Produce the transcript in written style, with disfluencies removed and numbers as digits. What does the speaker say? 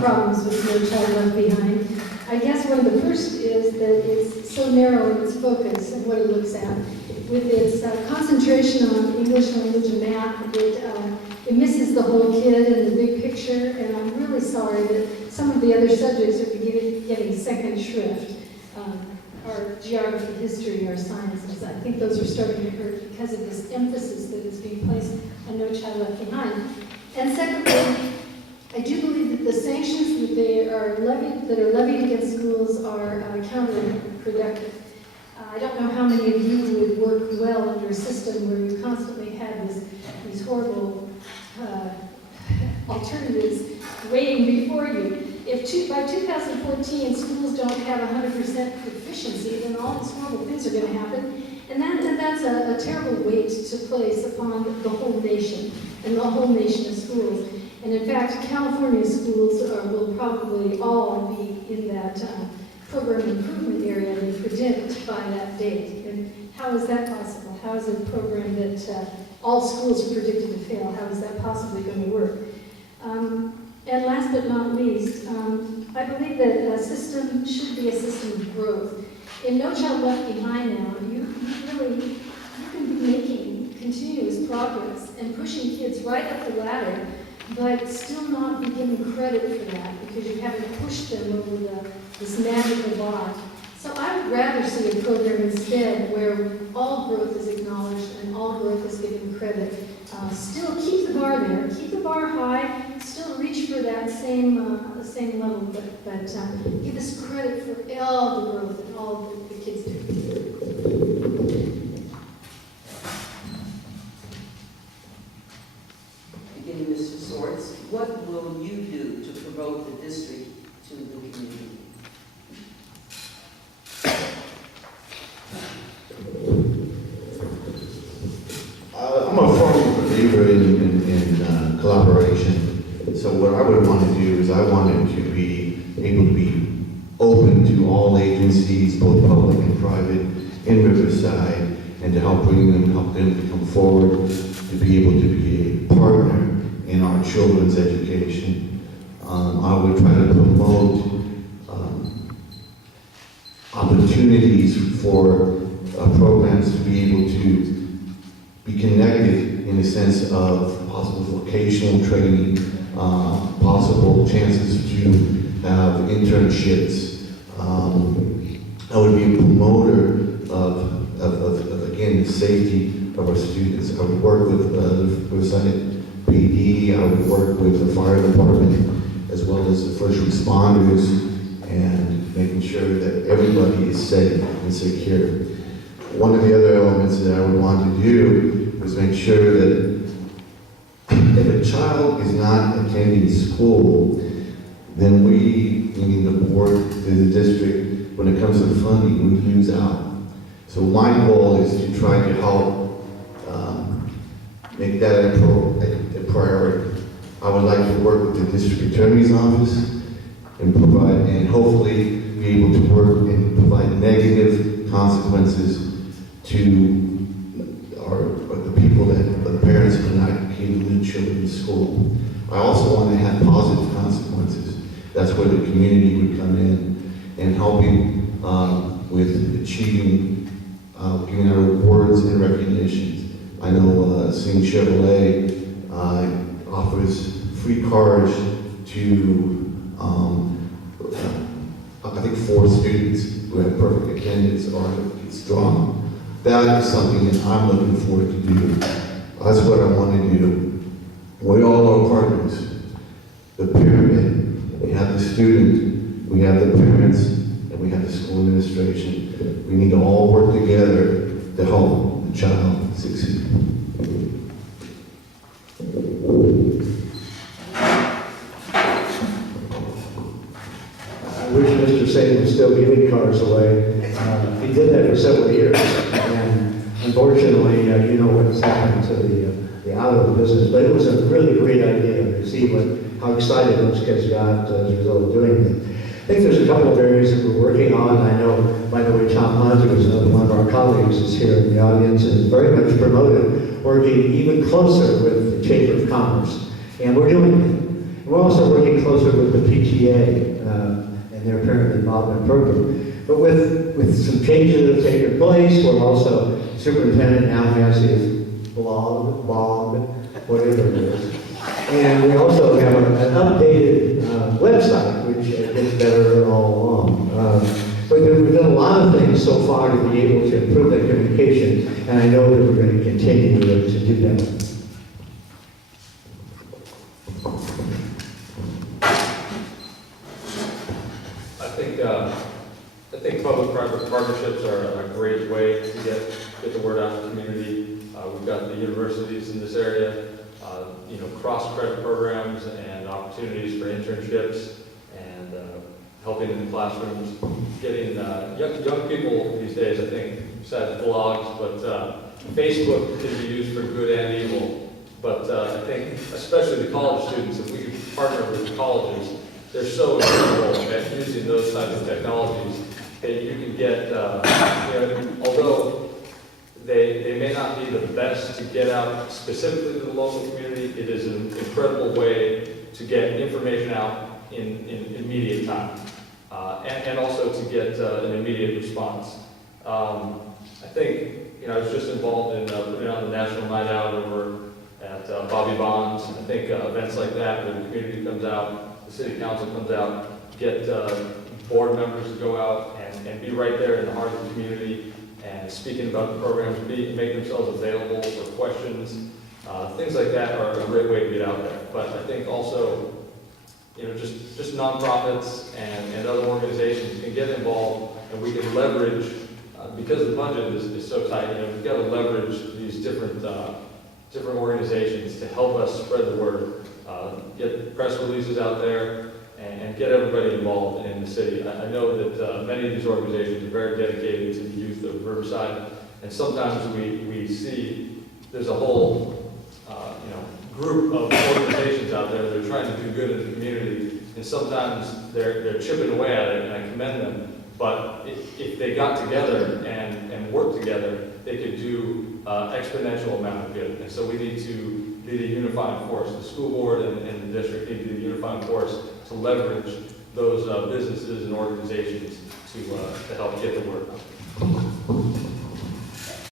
problems with No Child Left Behind. I guess one of the first is that it's so narrow in its focus and what it looks at. With its concentration on English language and math, it misses the whole kid and the big picture, and I'm really sorry that some of the other subjects are getting second shrift. Our geography, history, our sciences. I think those are starting to hurt because of this emphasis that is being placed on No Child Left Behind. And secondly, I do believe that the sanctions that are levied against schools are counterproductive. I don't know how many of you would work well under a system where you constantly had these horrible alternatives waiting before you. If by 2014 schools don't have 100% proficiency, then all these horrible things are going to happen. And that's a terrible weight to place upon the whole nation and the whole nation of schools. And in fact, California schools will probably all be in that program improvement area, they predict, by that date. And how is that possible? How is a program that all schools are predicted to fail, how is that possibly going to work? And last but not least, I believe that a system should be a system of growth. In No Child Left Behind now, you can be making continuous progress and pushing kids right up the ladder, but still not be given credit for that because you haven't pushed them over this magical bar. So I would rather see a program instead where all growth is acknowledged and all growth is given credit. Still keep the bar there, keep the bar high, still reach for that same level, but give us credit for all the growth and all the kids do. Beginning, Mr. Swartz, what will you do to promote the district to the community? I'm a firm believer in collaboration. So what I would want to do is I want it to be able to be open to all agencies, both public and private, in Riverside, and to help them to come forward, to be able to be a partner in our children's education. I would try to promote opportunities for programs to be able to be connected in the sense of possible vocational training, possible chances to have internships. I would be a promoter of again, the safety of our students. I would work with Riverside PD, I would work with the fire department, as well as the first responders, and making sure that everybody is safe and secure. One of the other elements that I would want to do is make sure that if a child is not attending school, then we, meaning the board, the district, when it comes to funding, we lose out. So my goal is to try to help make that a priority. I would like to work with the district attorney's office and provide, and hopefully be able to work and provide negative consequences to the people the parents who are not keeping their children in school. I also want to have positive consequences. That's where the community would come in and helping with achieving, giving out awards and recognitions. I know Sing Chevrolet offers free cars to, I think 4 students who have perfect attendance or strong. That is something that I'm looking forward to do. That's what I want to do. We all are partners. The pyramid, we have the student, we have the parents, and we have the school administration. We need to all work together to help the child succeed. I wish Mr. Singh was still giving cars away. He did that for several years, and unfortunately, you know what's happened to the auto business. But it was a really great idea to see how excited those kids got as a result of doing it. I think there's a couple of areas that we're working on. I know, by the way, Tom Hunt, who is another one of our colleagues, is here in the audience and is very much promoted working even closer with the Chamber of Commerce, and we're doing it. We're also working closer with the PTA and their parent involvement program. But with some changes that have taken place, we're also, superintendent now has his blog, whatever it is. And we also have an updated website, which gets better all along. But we've done a lot of things so far to be able to improve that communication, and I know that we're going to continue to do that. I think public-private partnerships are a great way to get the word out in the community. We've got the universities in this area, cross-credit programs and opportunities for internships and helping in the classrooms. Getting young people these days, I think, besides blogs, but Facebook can be used for good and evil. But I think, especially the college students, if we could partner with the colleges, they're so incredible at using those types of technologies that you can get, although they may not be the best to get out specifically to the local community, it is an incredible way to get information out in immediate time, and also to get an immediate response. I think, I was just involved in putting on the National Night Out over at Bobby Bonds. I think events like that where the community comes out, the city council comes out, get board members to go out and be right there in the heart of the community and speaking about the programs, make themselves available for questions. Things like that are a great way to get out there. But I think also, just nonprofits and other organizations can get involved, and we can leverage, because the budget is so tight, we've got to leverage these different organizations to help us spread the word, get press releases out there, and get everybody involved in the city. I know that many of these organizations are very dedicated to the youth of Riverside, and sometimes we see there's a whole group of organizations out there that are trying to do good in the community, and sometimes they're chipping away at it, and I commend them. But if they got together and worked together, they could do exponential amount of good. And so we need to be the unifying force. The school board and the district need to be the unifying force to leverage those businesses and organizations to help get the word out.